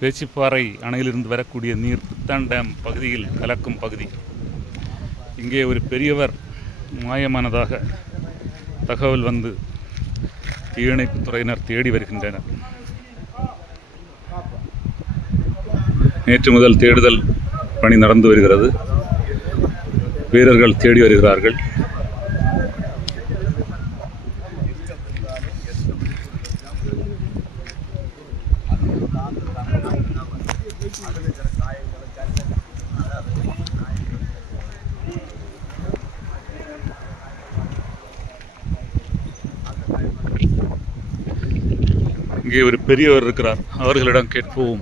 வேச்சிப்பாறை அணையிலிருந்து வரக்கூடிய நீர் புத்தான் டேம் பகுதியில் கலக்கும் பகுதி. இங்கே ஒரு பெரியவர் மாயமானதாக தகவல் வந்து தீயணைப்புத் துறையினர் தேடி வருகின்றனர். நேற்று முதல் தேடுதல் பணி நடந்து வருகிறது. வீரர்கள் தேடி வருகிறார்கள். இங்கே ஒரு பெரியவர் இருக்கிறார். அவர்களிடம் கேட்போம்.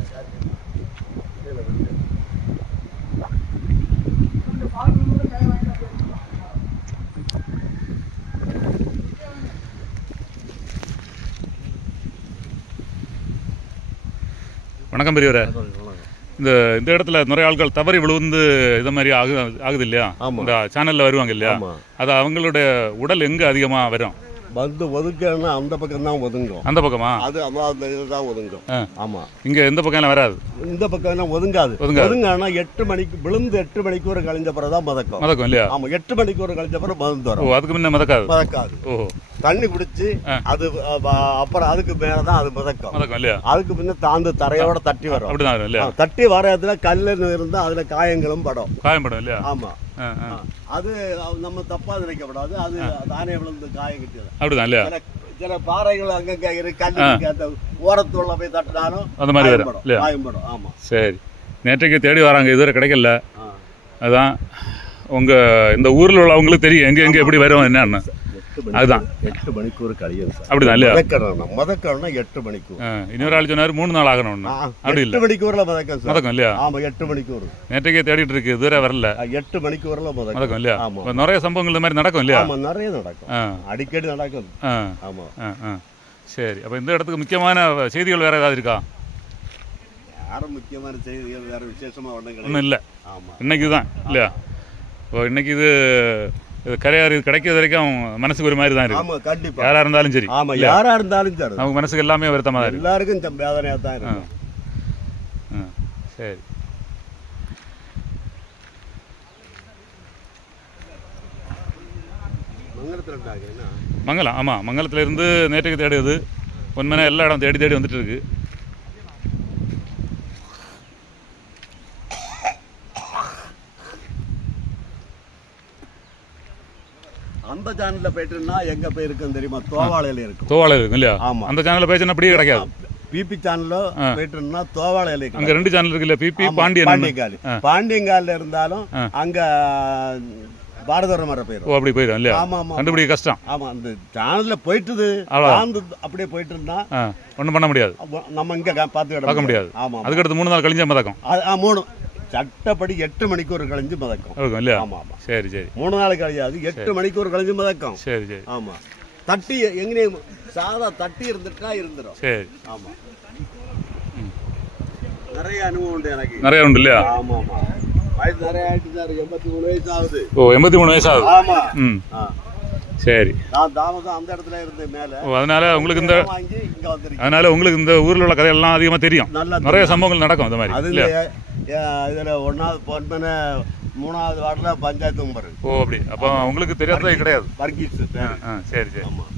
வணக்கம் பெரியவரே. இந்த இந்த இடத்துல நிறைய ஆட்கள் தவறி விழுந்து இதை மாதிரி ஆகு ஆகுது இல்லையா. இந்த சேனல்ல வருவாங்க இல்லையா. அது அவங்களுடைய உடல் எங்க அதிகமா வரும்? வந்து ஒதுக்கன்னா அந்த பக்கம் தான் ஒதுங்கும். அந்த பக்கமா? அது அந்த இதுதான் ஒதுங்கும். ஆமா. இங்க எந்த பக்கம் வராது? இந்த பக்கம் ஒதுங்காது. ஒதுங்கானா எட்டு மணிக்கு விழுந்து எட்டு மணிக்கு ஒரு கழிஞ்ச பிறகு தான் மதக்கும். மதக்கம் இல்லையா? ஆமா எட்டு மணிக்கு ஒரு கழிஞ்ச பிறகு மதந்து வரும் அதுக்கு முன்ன மதக்காது? மதக்காது. ஓ தண்ணி குடிச்சு ஆ. அது அப்புறம் அதுக்கு மேல தான் அது மதக்கும். அதுக்கு பின்ன தாந்து தரையோட தட்டி வரும். தட்டி வர்றதுல கல்லுன்னு இருந்தா அதுல காயங்களும் படும். காயப்படும் இல்லையா? ஆமா. அது நம்ம தப்பா நினைக்கப்படாது. அது தானே விழுந்து காயம் கிட்டியது. அப்படிதான் இல்லையா? சில பாறைகள் அங்கங்க இருக்கு கல்லு. அந்த ஓரத்துள்ள போய் தட்டினாலும் அந்த மாதிரி வரும். இல்லையா? காயம்படும் ஆமா. சரி. நேற்றைக்கு தேடி வராங்க இதுவரை கிடைக்கல. அதான் உங்க இந்த ஊர்ல உள்ளவங்களுக்கு தெரியும் எங்க எங்க எப்படி வரும் என்னன்னு. அதுதான். எட்டு மணிக்கு ஒரு கழியும் அப்படிதான் இல்லையா? மதக்கணும் மதக்கணும்னா எட்டு மணிக்கு ஆ, இன்னொரு ஆள் சொன்னாரு மூணு நாள் ஆகணும்னு அப்படி இல்ல. எட்டு மணிக்கு வரல மதக்கம் மதக்கம் இல்லையா? ஆமா எட்டு மணிக்கு வரும் நேற்றைக்கே தேடிட்டு இருக்கு இதுவரை வரல. எட்டு மணிக்கு வரல மதக்கம் மதக்கம் இல்லையா? ஆமா. இப்ப நிறைய சம்பவங்கள் இந்த மாதிரி நடக்கும் இல்லையா? ஆமா நிறைய நடக்கும். அடிக்கடி நடக்கும். ஆ. ஆமா. ஆ ஆ. சரி அப்போ இந்த இடத்துக்கு முக்கியமான செய்திகள் வேற ஏதாவது இருக்கா? யாரும் முக்கியமான செய்திகள் வேற விசேஷமா ஒண்ணும் ஒன்றும் கிடையாது இல்லை. ஆமா. இன்னைக்கு தான் இல்லையா? இப்போ இன்னைக்கு இது இது கரையாறு இது கிடைக்கிறது வரைக்கும் மனசுக்கு ஒரு மாதிரி தான் இருக்கு ஆமா கண்டிப்பா. யாரா இருந்தாலும் சரி. ஆமா யாரா இருந்தாலும் சரி. நமக்கு மனசுக்கு எல்லாமே வருத்தமாக தான் இருக்கு எல்லாருக்கும் இந்த தான் ஆ. இருக்கும் ஆ சரி. இருந்தாங்க என்ன? மங்கலம் ஆமாம் மங்கலத்துல இருந்து நேற்றுக்கு தேடுது உண்மையான எல்லா இடம் தேடி தேடி வந்துட்டு இருக்கு. அந்த சேனல்ல போயிட்டுன்னா எங்க போய் இருக்குன்னு தெரியுமா? தோவாளையில இருக்கும். தோவாளை இருக்கும் இல்லையா? ஆமா. அந்த சேனலில் பேசினா அப்படியே கிடைக்காது. பிபி சேனல்ல. போயிட்டுன்னா தோவாளையில இருக்கும் அங்கே ரெண்டு சேனல் இருக்கு இல்லையா பிபி பாண்டியன் பாண்டியங்காலி. ஆ. பாண்டியங்காலில் இருந்தாலும். அங்க பாரதவரம் வர போயிடும் ஓ அப்படி போயிடும் இல்லையா? ஆமா ஆமா கண்டுபிடிக்க கஷ்டம். ஆமா அந்த சேனல்ல போயிட்டுது. தாழ்ந்து அப்படியே போயிட்டு இருந்தா ஒன்றும் பண்ண முடியாது. நம்ம இங்க பார்த்து பார்க்க முடியாது. ஆமா ஆமா. அதுக்கடுத்து மூணு நாள் கழிஞ்சா மதக்கம். மூணு. சட்டப்படி எட்டு மணிக்கு ஒரு கழிஞ்சு மதக்கும். இல்லையா? சரி சரி. மூணு நாள் கழியாது எட்டு மணிக்கு ஒரு கழிஞ்சு மதக்கும். சரி சரி. ஆமா. தட்டி எங்கேயும் சாதா தட்டி இருந்துட்டா இருந்துரும். சரி. ஆமா. நிறைய அனுபவம் உண்டு எனக்கு. நிறைய உண்டு இல்லையா? ஆமா ஆமா. வயசு நிறைய ஆயிட்டு சார் எண்பத்தி மூணு வயசு ஆகுது ஓ எண்பத்தி மூணு வயசு ஆகுது ஆமா. ம். சரி. நான் தாமதம் அந்த இடத்துல இருந்தேன் மேல. ஓ அதனால உங்களுக்கு இந்த அதனால உங்களுக்கு இந்த ஊரில் உள்ள கதையெல்லாம் அதிகமாக தெரியும். நிறைய சம்பவங்கள் நடக்கும் அந்த மாதிரி இதுல ஒன்னாவது பொன்மன மூணாவது வார்டுல பஞ்சாயத்து மெம்பர். ஓ அப்படி. அப்போ உங்களுக்கு தெரியாததே கிடையாது. ஆ சரி சரி. ஆமா.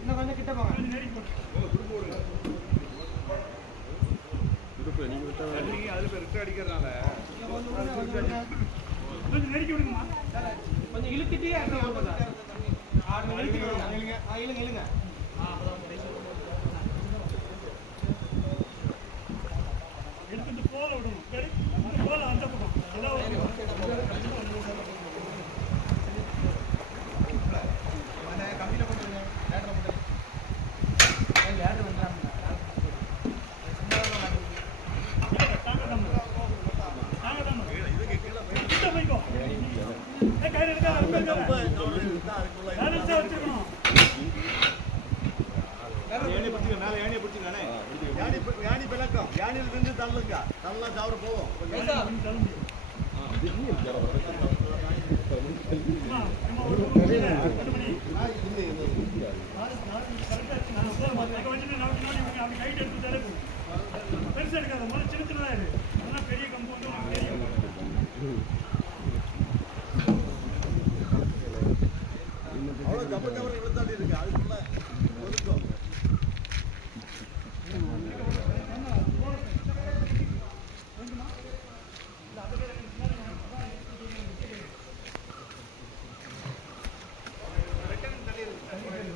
இன்னும் கொஞ்சம் கிட்ட போங்க கொஞ்சம் இழுத்துட்டே தள்ளுங்க. தள்ள தவிர போவோம். பெருசா இருக்காது முதல்ல சின்ன சின்னதா இருக்கு அதெல்லாம் பெரிய கம்பௌண்டும் பெரிய அவ்வளோ கப்ப கவர் இவ்வளோ இருக்கு. அதுக்குள்ள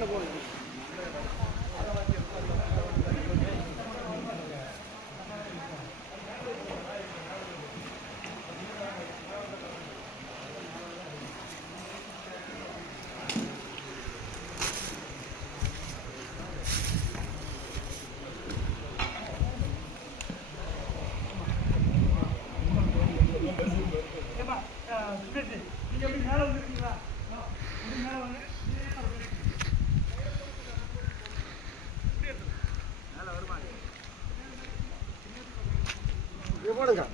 看到过。போடுங்க.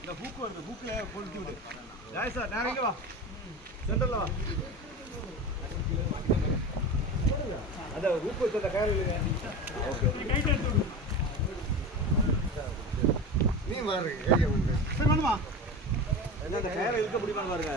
இந்த புக்கு இந்த புக்கில் கொண்டு விடு. ஜாய் சார் நேரம் வா. சென்டரில் வா. அந்த ஊக்கு வச்சு அந்த கையில் நீ பாருங்க கையை வந்து. என்ன அந்த கையில் இழுக்க முடியுமா பாருங்க.